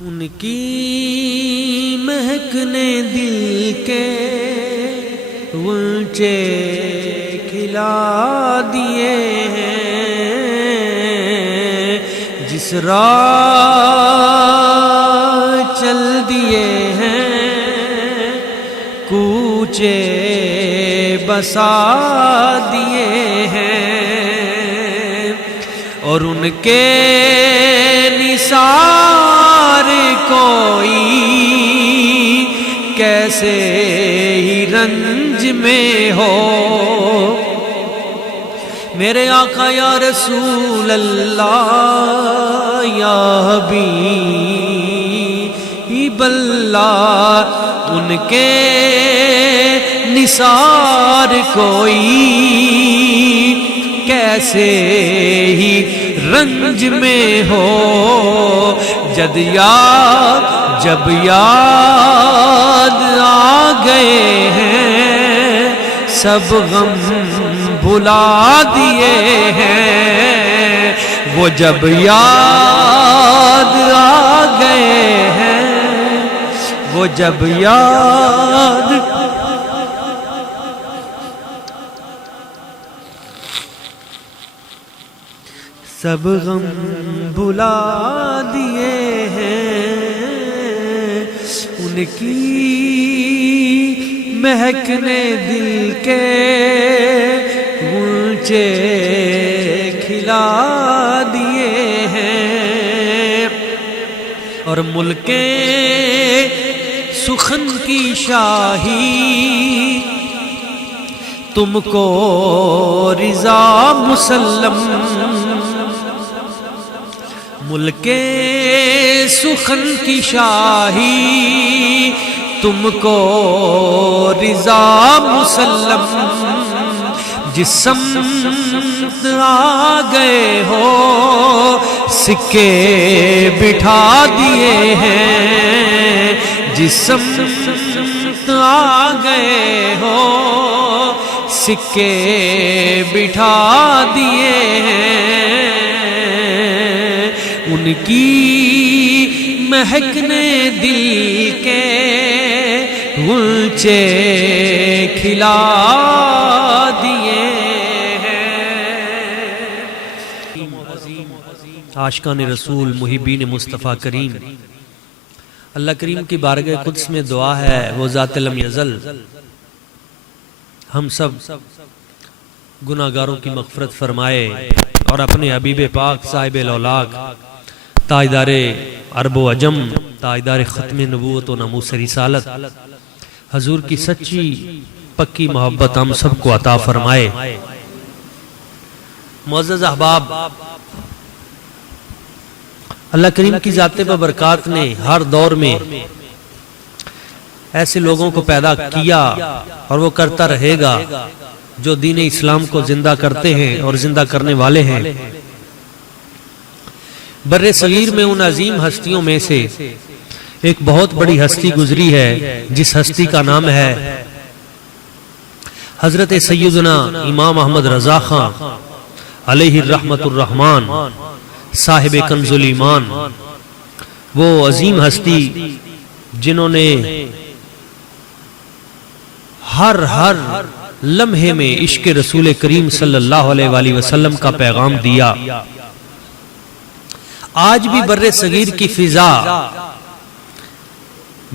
ان کی مہکنے دل کے غنچے کھلا دیے ہیں، جس راہ چل دیے ہیں کوچے بسا دیے ہیں، اور ان کے نثار کوئی کیسے ہی رنج میں ہو۔ میرے آقا یا رسول اللہ یا حبیب اللہ، ان کے نثار کوئی کیسے ہی رنج میں ہو۔ جب یاد آ گئے ہیں سب غم بھلا دیے ہیں، وہ جب یاد آ گئے ہیں، وہ جب یاد سب غم بھلا دیے ہیں، ان کی مہکنے دل کے غنچے کھلا دیے ہیں، اور ملک سخن کی شاہی تم کو رضا مسلم، ملک سخن کی شاہی تم کو رضا مسلم، جس سمت آ گئے ہو سکے بٹھا دیے ہیں، جس سمت آ گئے ہو سکے بٹھا دیے ہیں، ان کی مہکنے دل کے غنچے کھلا دیے ہیں۔ عاشقان رسول محبین مصطفیٰ کریم، اللہ کریم کی بارگاہ قدس میں دعا ہے وہ ذات لم یزل ہم سب گناہگاروں کی مغفرت فرمائے، اور اپنے حبیب پاک صاحب الاولاق تاجدار عرب و عجم، تاجدار ختم نبوت و ناموس رسالت، حضور کی سچی پکی محبت ہم سب کو عطا فرمائے۔ معزز احباب، اللہ کریم کی ذات ببرکات نے ہر دور میں ایسے لوگوں کو پیدا کیا اور وہ کرتا رہے گا جو دین اسلام کو زندہ کرتے ہیں اور زندہ کرنے والے ہیں۔ بر صغیر میں ان عظیم ہستیوں میں سے ایک بہت بڑی ہستی گزری ہے، جس ہستی کا نام ہے حضرت سیدنا امام احمد رضا خان علیہ الرحمت الرحمن صاحب کنز الایمان، وہ عظیم ہستی جنہوں نے ہر لمحے میں عشق رسول کریم صلی اللہ علیہ وآلہ وسلم کا پیغام دیا۔ آج بھی بر صغیر کی فضا،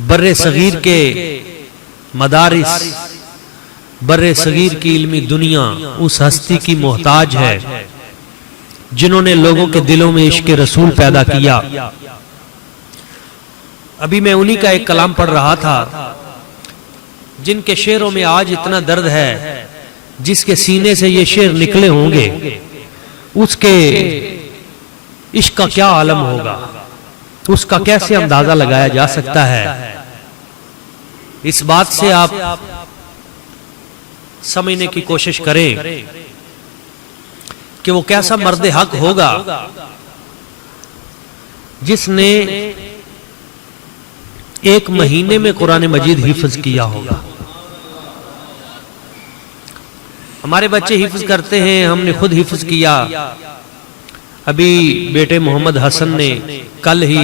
بر صغیر کے مدارس، بر صغیر کی علمی دنیا اس ہستی کی محتاج ہے جنہوں نے لوگوں کے دلوں میں عشق رسول پیدا کیا۔ ابھی میں انہی کا ایک کلام پڑھ رہا تھا جن کے شعروں میں آج اتنا درد ہے، جس کے سینے سے یہ شعر نکلے ہوں گے اس کے عشق کا کیا عالم ہوگا، اس کا کیسے اندازہ لگایا جا سکتا ہے۔ اس بات سے آپ سمجھنے کی کوشش کریں کہ وہ کیسا مرد حق ہوگا جس نے ایک مہینے میں قرآن مجید حفظ کیا ہوگا۔ ہمارے بچے حفظ کرتے ہیں، ہم نے خود حفظ کیا۔ ابھی بیٹے محمد حسن نے کل ہی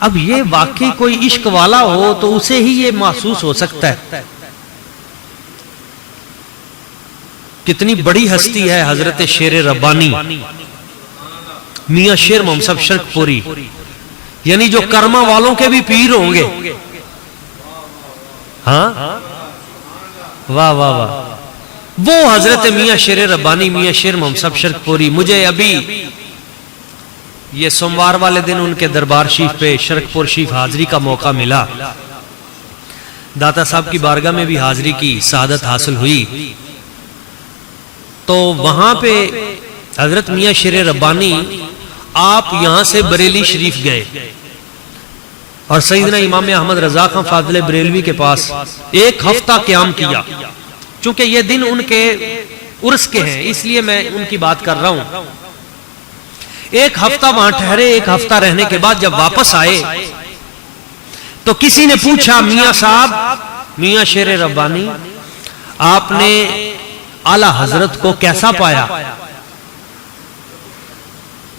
اب یہ واقعی کوئی عشق والا ہو تو اسے ہی یہ محسوس ہو سکتا ہے. کتنی بڑی ہستی ہے حضرت شیر ربانی میاں شیر محمد صاحب شرک پوری، یعنی جو کرما والوں کے بھی پیر ہوں گے. ہاں واہ واہ واہ، وہ حضرت میاں شیر ربانی میاں شیر محمد صاحب شرک پوری. مجھے ابھی یہ سوموار والے دن ان کے دربار شریف پہ شرک پور شریف حاضری کا موقع ملا. داتا صاحب کی بارگاہ میں بھی حاضری کی سعادت حاصل ہوئی. تو وہاں پہ حضرت میاں شیر ربانی آپ یہاں سے بریلی شریف گئے اور سیدنا امام احمد رضا خان فاضل بریلوی کے پاس ایک ہفتہ قیام کیا. چونکہ یہ دن ان کے عرس کے ہیں اس لیے میں ان کی بات کر رہا ہوں. ایک ہفتہ وہاں ٹھہرے. ایک ہفتہ رہنے کے بعد جب واپس آئے تو کسی نے پوچھا میاں صاحب میاں شیر ربانی آپ نے اعلی حضرت کو کیسا پایا؟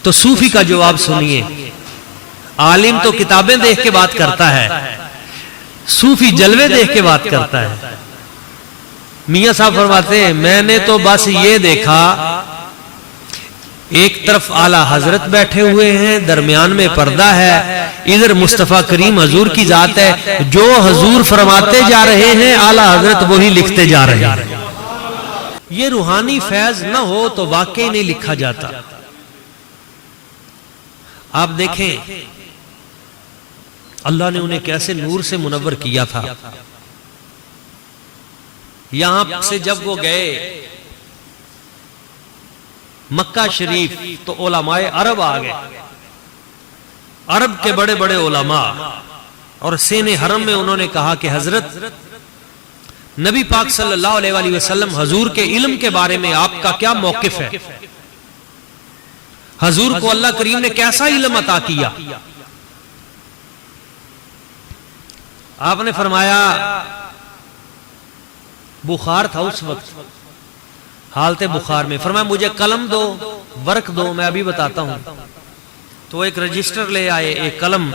تو صوفی کا جواب سنیے. عالم تو کتابیں دیکھ کے بات کرتا ہے، صوفی جلوے دیکھ کے بات کرتا ہے. میاں صاحب فرماتے ہیں میں نے تو بس یہ دیکھا ایک طرف اعلی حضرت بیٹھے ہوئے ہیں، درمیان میں پردہ ہے، ادھر مصطفیٰ کریم حضور کی ذات ہے، جو حضور فرماتے جا رہے ہیں اعلی حضرت وہی لکھتے جا رہے ہیں. یہ روحانی فیض نہ ہو تو واقعی نہیں لکھا جاتا. آپ دیکھیں اللہ نے انہیں کیسے نور سے منور کیا تھا. یہاں سے جب وہ گئے مکہ شریف تو علماء عرب آ گئے. عرب کے بڑے بڑے علماء اور سین حرم میں انہوں نے کہا کہ حضرت نبی پاک صلی اللہ علیہ وآلہ وسلم حضور کے علم کے بارے میں آپ کا کیا موقف ہے؟ حضور کو اللہ کریم نے کیسا علم عطا کیا؟ آپ نے فرمایا بخار تھا اس وقت، حالت بخار میں. فرمایا مجھے قلم دو ورق دو میں ابھی بتاتا ہوں. تو ایک رجسٹر لے آئے ایک قلم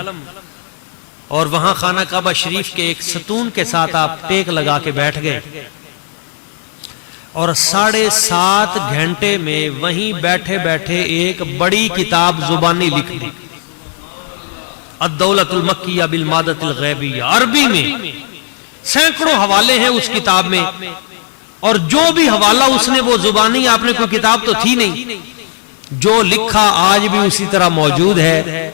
اور وہاں خانہ کعبہ شریف کے ایک ستون کے ساتھ آپ ٹیک لگا کے بیٹھ گئے اور 7.5 گھنٹے میں وہیں بیٹھے بیٹھے ایک بڑی کتاب زبانی لکھ دی الدولت المکیہ بالمادۃ الغیبیہ. عربی میں سینکڑوں حوالے ہیں اس کتاب میں اور جو بھی حوالہ اس نے وہ زبانی، آپ نے کوئی کتاب تو تھی نہیں، جو لکھا آج بھی اسی طرح موجود ہے.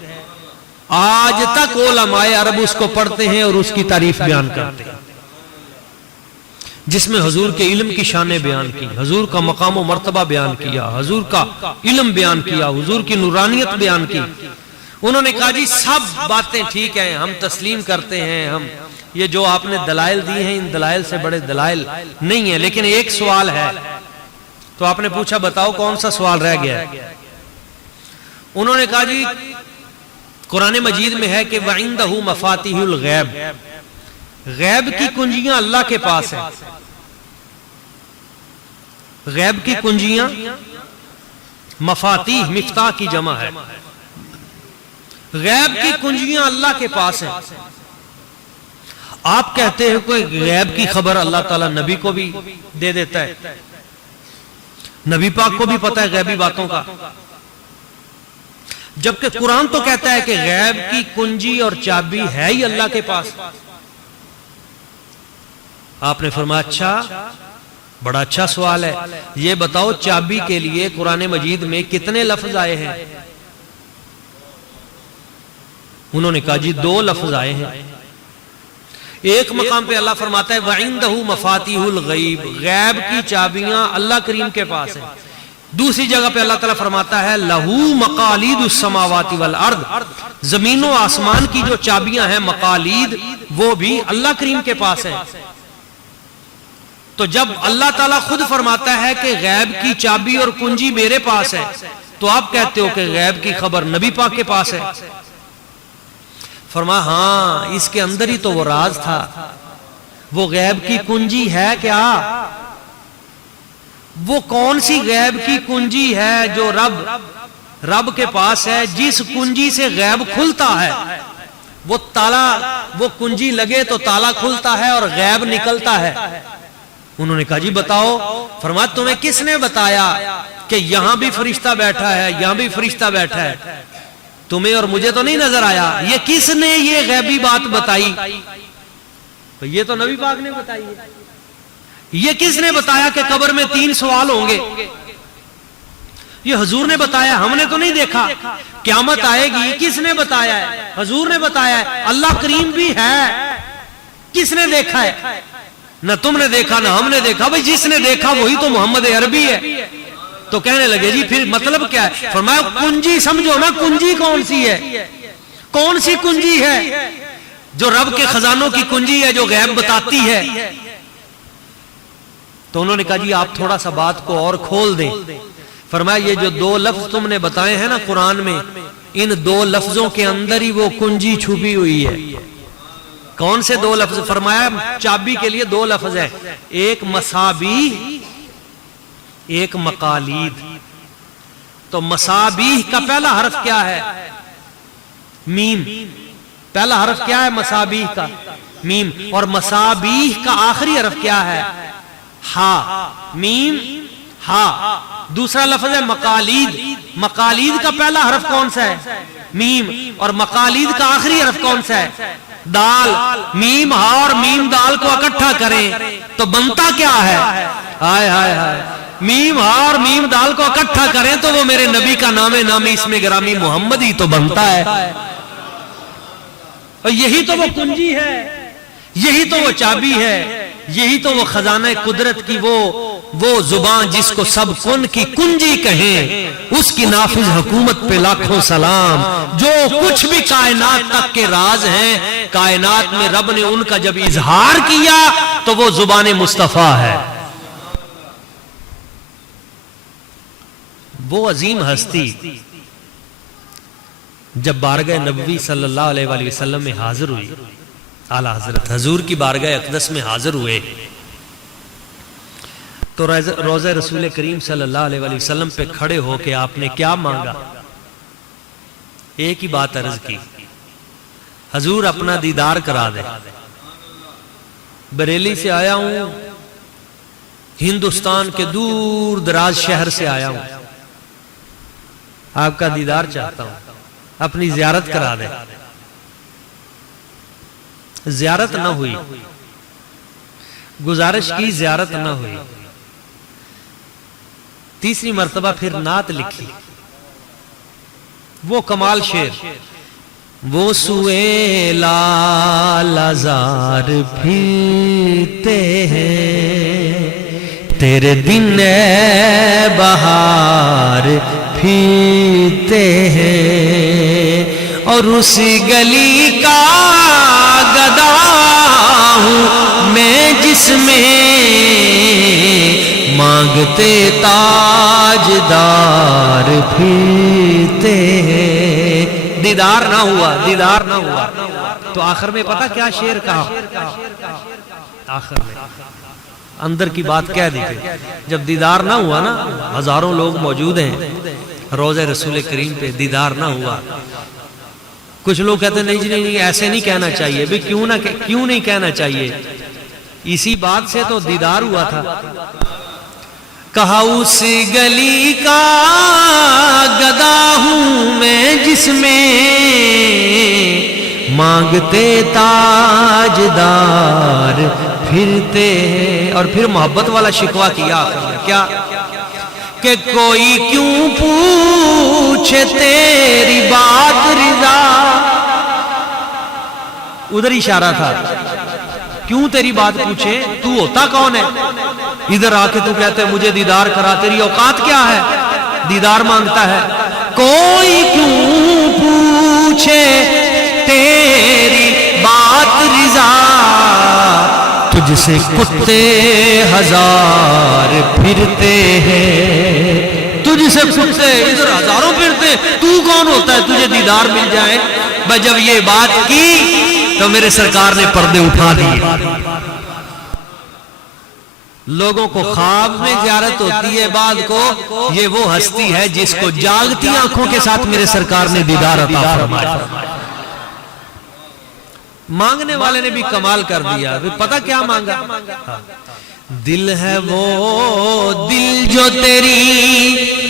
آج تک علماء عرب اس کو پڑھتے ہیں اور اس کی تعریف بیان کرتے ہیں، جس میں حضور کے علم کی شانیں بیان کی، حضور کا مقام و مرتبہ بیان کیا، حضور کا علم بیان کیا، حضور کی نورانیت بیان کی. انہوں نے کہا جی سب باتیں ٹھیک ہیں، ہم تسلیم کرتے ہیں، ہم یہ جو آپ نے دلائل دی ہیں ان دلائل سے بڑے دلائل نہیں ہیں، لیکن ایک سوال ہے. تو آپ نے پوچھا بتاؤ کون سا سوال رہ گیا ہے؟ انہوں نے کہا جی قرآن مجید میں ہے کہ وَعِندَهُ مَفَاتِحُ الْغَيْبِ، غیب کی کنجیاں اللہ کے پاس ہیں. غیب کی کنجیاں مفاتیح مفتاح کی جمع ہے، غیب کی کنجیاں اللہ کے پاس ہیں. آپ کہتے ہیں کوئی غیب کی خبر اللہ تعالیٰ نبی کو بھی دے دیتا ہے، نبی پاک کو بھی پتہ ہے غیبی باتوں کا، جبکہ قرآن تو کہتا ہے کہ غیب کی کنجی اور چابی ہے ہی اللہ کے پاس. آپ نے فرمایا اچھا، بڑا اچھا سوال ہے، یہ بتاؤ چابی کے لیے قرآن مجید میں کتنے لفظ آئے ہیں؟ انہوں نے کہا جی 2 لفظ آئے ہیں. ایک مقام پہ اللہ فرماتا ہے وَعِندَهُ مَفَاتِحُ الْغَيْبِ، غیب کی چابیاں اللہ کریم کے پاس ہیں. دوسری جگہ پہ اللہ تعالیٰ فرماتا ہے لَهُ مَقَالِيدُ السَّمَاوَاتِ وَالْأَرْضِ، زمین و آسمان کی جو چابیاں ہیں مقالید وہ بھی اللہ کریم کے پاس ہیں. تو جب اللہ تعالیٰ خود فرماتا ہے کہ غیب کی چابی اور کنجی میرے پاس ہے تو آپ کہتے ہو کہ غیب کی خبر نبی پاک کے پاس ہے. فرمایا ہاں اس کے اندر ہی تو وہ راز تھا. وہ غیب کی کنجی ہے کیا؟ وہ کون سی غیب کی کنجی ہے جو رب کے پاس ہے، جس کنجی سے غیب کھلتا ہے وہ تالا، وہ کنجی لگے تو تالا کھلتا ہے اور غیب نکلتا ہے۔ انہوں نے کہا جی بتاؤ۔ فرمایا تمہیں کس نے بتایا کہ یہاں بھی فرشتہ بیٹھا ہے، یہاں بھی فرشتہ بیٹھا ہے؟ تمہیں اور مجھے تو نہیں نظر آیا، یہ کس نے یہ غیبی بات بتائی؟ یہ تو نبی پاک نے بتائی ہے۔ یہ کس نے بتایا کہ قبر میں 3 سوال ہوں گے؟ یہ حضور نے بتایا، ہم نے تو نہیں دیکھا۔ قیامت آئے گی، کس نے بتایا ہے؟ حضور نے بتایا ہے۔ اللہ کریم بھی ہے، کس نے دیکھا ہے؟ نہ تم نے دیکھا نہ ہم نے دیکھا۔ بھئی جس نے دیکھا وہی تو محمد عربی ہے۔ تو کہنے لگے جی پھر مطلب کیا ہے؟ فرمایا کنجی سمجھو نا، کنجی کون سی ہے؟ کون سی کنجی ہے؟ جو رب کے خزانوں کی کنجی ہے، جو غیب بتاتی ہے۔ تو انہوں نے کہا جی آپ تھوڑا سا بات کو اور کھول دیں۔ فرمایا یہ جو 2 لفظ تم نے بتائے ہیں نا قرآن میں، ان 2 لفظوں کے اندر ہی وہ کنجی چھپی ہوئی ہے۔ کون سے 2 لفظ؟ فرمایا چابی کے لیے 2 لفظ ہے، ایک مصابیح، ایک مقالید۔ تو مصابیح کا پہلا حرف کیا ہے؟ میم۔ پہلا حرف کیا ہے مصابیح کا؟ میم۔ اور مصابیح کا آخری حرف کیا ہے؟ ہا۔ میم ہا۔ دوسرا لفظ ہے مقالید۔ مقالید کا پہلا حرف کون سا ہے؟ میم۔ اور مقالید کا آخری حرف کون سا ہے؟ دال۔ میم ہا اور میم دال کو اکٹھا کریں تو بنتا کیا ہے؟ ہائے ہائے ہائے، میم ہا اور میم دال کو اکٹھا کریں تو وہ میرے نبی کا نام نامی اسم گرامی محمد ہی تو بنتا ہے۔ اور یہی تو وہ کنجی ہے، یہی تو وہ چابی ہے، یہی تو وہ خزانہ قدرت کی وہ زبان جس کو سب کن کی کنجی کہیں، اس کی نافذ حکومت پہ لاکھوں سلام۔ جو کچھ بھی کائنات تک کے راز ہیں، کائنات میں رب نے ان کا جب اظہار کیا تو وہ زبان مصطفیٰ ہے۔ وہ عظیم ہستی جب بارگاہ نبوی صلی اللہ علیہ وآلہ وسلم میں حاضر ہوئی، اعلیٰ حضرت حضور کی بارگاہ اقدس میں حاضر ہوئے تو روضہ رسول کریم صلی اللہ علیہ وآلہ وسلم پہ کھڑے ہو کے آپ نے کیا مانگا؟ ایک ہی بات عرض کی، حضور اپنا دیدار کرا دے، بریلی سے آیا ہوں، ہندوستان کے دور دراز شہر سے آیا ہوں، آپ کا دیدار چاہتا ہوں، اپنی زیارت کرا دے۔ زیارت نہ ہوئی، گزارش کی، زیارت نہ ہوئی۔ تیسری مرتبہ پھر نعت لکھی، وہ کمال شعر، وہ سوئے لال آزار پھرتے ہیں، تیرے دن اے بہار پھرتے ہیں، اور اس گلی کا گدا ہوں میں جس میں مانگتے تاجدار پھرتے ہیں۔ دیدار نہ ہوا، دیدار نہ ہوا تو آخر میں پتہ کیا شعر کہا؟ آخر میں اندر کی بات کہہ دی کہ جب دیدار نہ ہوا نا، ہزاروں لوگ موجود ہیں روضہ رسول کریم پہ، دیدار نہ ہوا۔ کچھ لوگ کہتے ہیں نہیں جی نہیں ایسے نہیں کہنا چاہیے۔ بھی کیوں نہیں کہنا چاہیے؟ اسی بات سے تو دیدار ہوا تھا۔ کہا اس گلی کا گدا ہوں میں جس میں مانگتے تاجدار پھرتے ہیں، اور پھر محبت والا شکوہ کیا کیا کہ کوئی کیوں پوچھے تیری بات رضا، ادھر اشارہ تھا، کیوں تیری بات پوچھے؟ تو ہوتا کون ہے؟ ادھر آ کے تو کہتے مجھے دیدار کرا، تیری اوقات کیا ہے؟ دیدار مانگتا ہے۔ کوئی کیوں پوچھے تیری بات رضا، تجھ سے کتے ہزار پھرتے ہیں، تجھ سے کتے ادھر ہزاروں پھرتے، تو کون ہوتا ہے تجھے دیدار مل جائے؟ بھائی جب یہ بات کی تو میرے سرکار نے پردے اٹھا دیے۔ لوگوں کو خواب میں زیارت ہوتی ہے، بعد کو یہ وہ ہستی ہے جس کو جاگتی آنکھوں کے ساتھ میرے سرکار نے دیدار عطا فرمایا۔ مانگنے والے نے بھی کمال کر دیا. پتہ کیا مانگا؟ دل ہے وہ دل جو تیری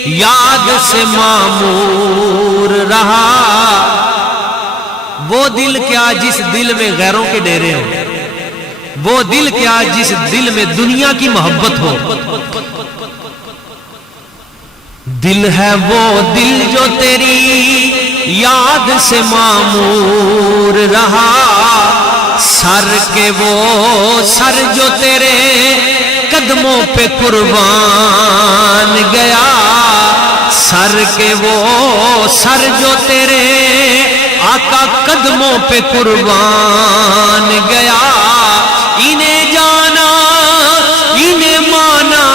یاد سے معمور رہا. وہ دل کیا جس دل میں غیروں کے ڈیرے ہوں. وہ دل کیا جس دل میں دنیا کی محبت ہو. دل ہے وہ دل جو تیری یاد سے معمور رہا. سر کے وہ سر جو تیرے قدموں پہ قربان گیا. سر کے وہ سر جو تیرے آقا قدموں پہ قربان گیا. انہیں جانا انہیں مانا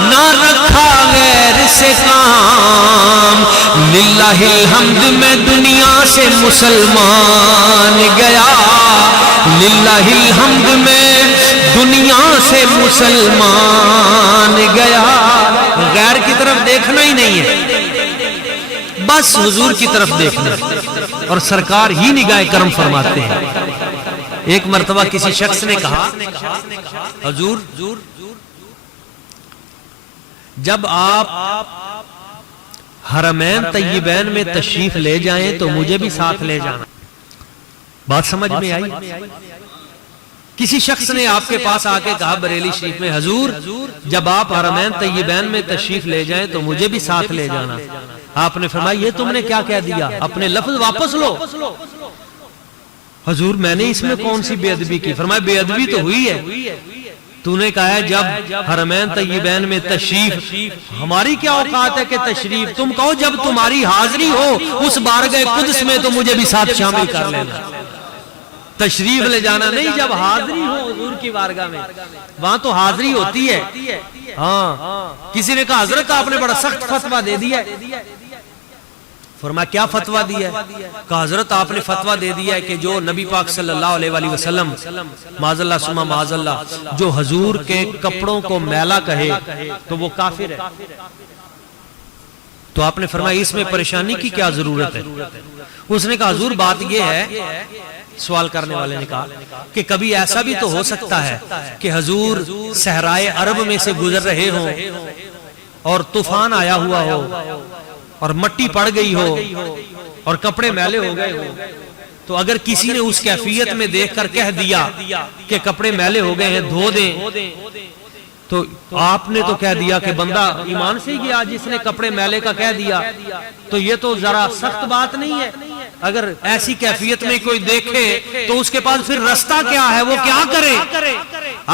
نہ رکھا غیر سے کام. للہ الحمد میں دنیا سے مسلمان گیا. للہ الحمد میں دنیا سے مسلمان گیا. غیر کی طرف دیکھنا ہی نہیں ہے, بس حضور کی طرف دیکھنا, اور سرکار ہی نگاہ کرم فرماتے ہیں. ایک مرتبہ کسی شخص نے کہا, حضور جب آپ حرمین طیبین میں تشریف لے جائیں تو مجھے بھی ساتھ لے جانا. بات سمجھ میں آئی؟ کسی شخص نے آپ کے پاس آ کے کہا بریلی شریف میں, حضور جب آپ حرمین طیبین میں تشریف لے جائیں تو مجھے بھی ساتھ لے جانا. آپ نے فرمایا یہ تم نے کیا کہہ دیا, اپنے لفظ واپس لو. حضور میں نے اس میں کون سی بے ادبی کی؟ فرمایا بے ادبی تو ہوئی ہے. تو نے کہا ہے جب حرمین طیبین میں تشریف, ہماری کیا اوقات ہے کہ تشریف, تم کہو جب تمہاری حاضری ہو اس بارگاہ قدس میں تو مجھے بھی ساتھ شامل کر لینا. تشریف لے جانا نہیں, جب حاضری ہو حضور کی بارگاہ میں, وہاں تو حاضری ہوتی ہے. ہاں کسی نے کہا حضرت آپ نے بڑا سخت فتویٰ دے دیا ہے. فرمایا کیا فتویٰ دیا ہے؟ کہا حضرت آپ نے فتویٰ دے دیا ہے کہ جو نبی پاک صلی اللہ علیہ وآلہ وسلم معاذ اللہ ثم معاذ اللہ جو حضور کے کپڑوں کو میلا کہے تو وہ کافر ہے. تو آپ نے فرمایا اس میں پریشانی کی کیا ضرورت ہے؟ اس نے کہا حضور بات یہ ہے, سوال کرنے والے نے کہا کہ کبھی ایسا بھی تو ہو سکتا ہے کہ حضور صحرائے عرب میں سے گزر رہے ہوں اور طوفان آیا ہوا ہو اور مٹی پڑ گئی ہو اور کپڑے میلے ہو گئے ہو, تو اگر کسی نے اس کیفیت میں دیکھ کر کہہ دیا کہ کپڑے میلے ہو گئے ہیں دھو دیں, تو آپ نے تو کہہ دیا کہ بندہ ایمان سے ہی گیا جس نے کپڑے میلے کا کہہ دیا. تو یہ تو ذرا سخت بات نہیں ہے. اگر ایسی کیفیت میں کوئی دیکھے تو اس کے پاس پھر رستہ کیا ہے, وہ کیا کرے؟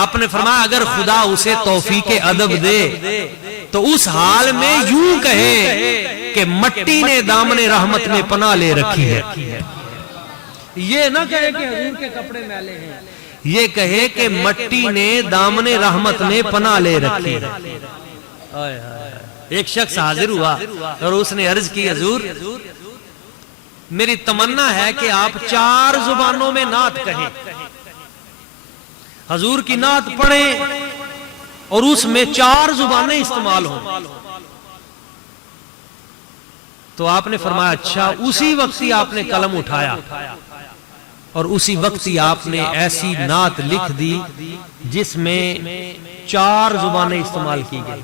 آپ نے فرمایا اگر خدا اسے توفیق ادب دے تو اس حال میں یوں کہے کہ مٹی نے دامن رحمت میں پناہ لے رکھی ہے. یہ نہ کہے کہ حضور کے کپڑے میلے ہیں, یہ کہے کہ مٹی نے دامن رحمت میں پناہ لے رکھی ہے. ایک شخص حاضر ہوا اور اس نے عرض کی حضور میری تمنا ہے کہ آپ 4 زبانوں میں نعت کہیں, حضور کی نعت پڑھیں اور اس میں 4 زبانیں استعمال ہوں. تو آپ نے فرمایا اچھا. اسی وقت ہی آپ نے قلم اٹھایا اور اسی وقت ہی آپ نے ایسی نعت لکھ دی جس میں 4 زبانیں استعمال کی گئی.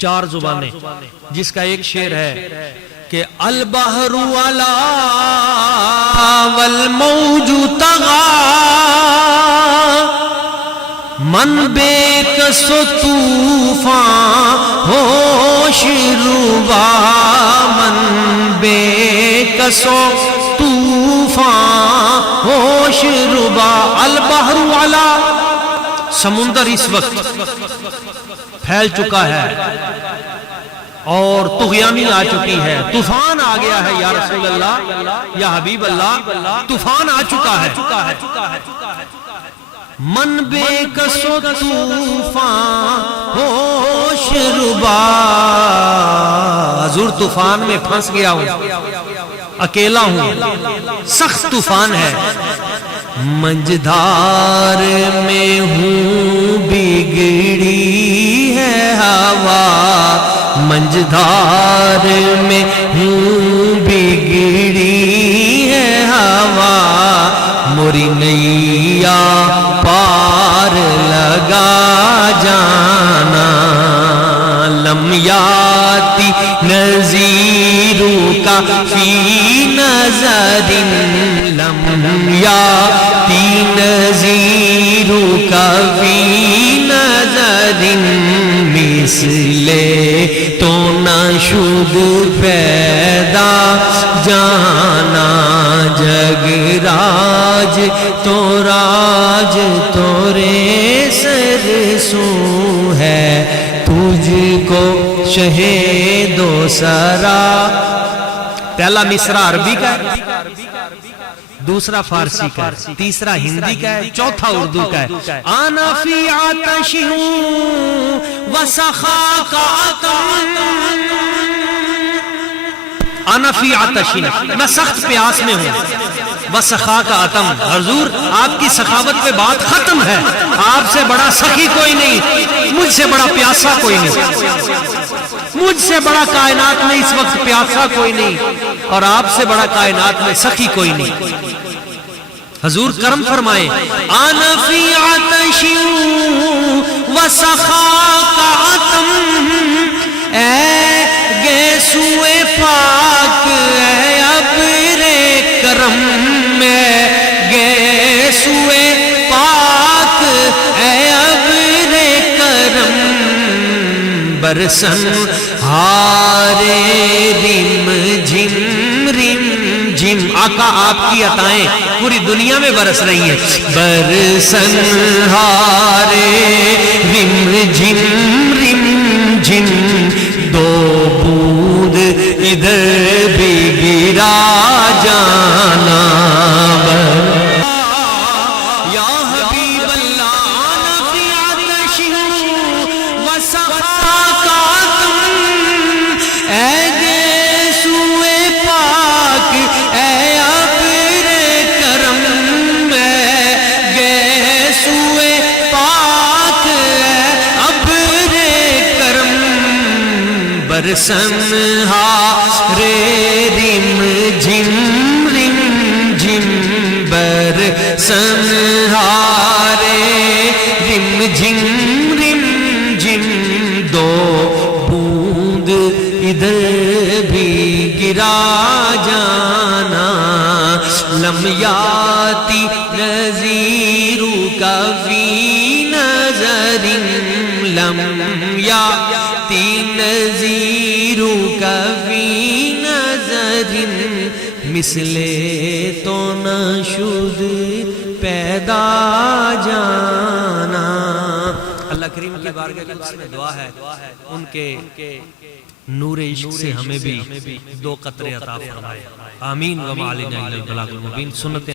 4 زبانیں, جس کا ایک شعر ہے کہ البحر علا والموج طغا من بے کس و طوفان ہوش ربا. من بے کس و طوفان ہوش ربا. البحر علا, سمندر اس وقت پھیل چکا ہے اور طغیانی آ چکی ہے, طوفان آ گیا ہے یا رسول اللہ یا حبیب اللہ, طوفان آ چکا ہے. من بے کس و طوفان ہوش ربا. حضور طوفان میں پھنس گیا ہوں, اکیلا ہوں, سخت طوفان ہے. منجدار میں ہوں بگڑی ہے ہوا, منجدار میں ہوں بگڑی ہے ہوا. گوری نیا پار لگا جانا لم یاتی نذیر کا فی نظر لم یاتی نذیر کا فی نظر مثلے تو نہ شد پیدا جانا جگ راج تو راج تورے سرسوں ہے تجھ کو شہید و سرا پہلا مصرع عربی کا ہے دوسرا فارسی کا ہے تیسرا ہندی کا ہے چوتھا اردو کا ہے آنا فی آتش ہوں وسخاک عطم آنا فی آتش میں سخت پیاس میں ہوں وسخاک عطم حضور آپ کی سخاوت پہ بات ختم ہے آپ سے بڑا سخی کوئی نہیں مجھ سے بڑا پیاسا کوئی نہیں مجھ سے بڑا کائنات میں اس وقت پیاسا کوئی نہیں اور آپ سے بڑا کائنات میں سخی کوئی نہیں حضور کرم فرمائیں آنا فی عطش وسخاک عطم اے گیسوئے پاک اے ابر کرم میں گیسوئے پاک اے ابر کرم برسن ہارے رم جھم رم جھم آقا آپ کی عطائیں پوری دنیا میں برس رہی ہیں برسن ہارے رم جھم دو بوند ادھر بھی گرا جانا یا حبیب اللہ آنا فی عطش وسخاک عطم اے گیسوئے پاک اے ابر کرم اے گیسوئے پاک اے ابر کرم برسن ہارے رم جھم برسن ہارے رم جھم دو بوند ادھر بھی گرا جانا لم یاتی نذیر کا فی نظر لم یاتی نذیر کا فی نظر مثلے تو نہ شد پیدا جانا اللہ کریم کی بارگاہ میں دعا ہے ان کے نور عشق سے ہمیں بھی دو قطرے عطا فرمائے آمین وما علینا الا البلاغ المبین سنت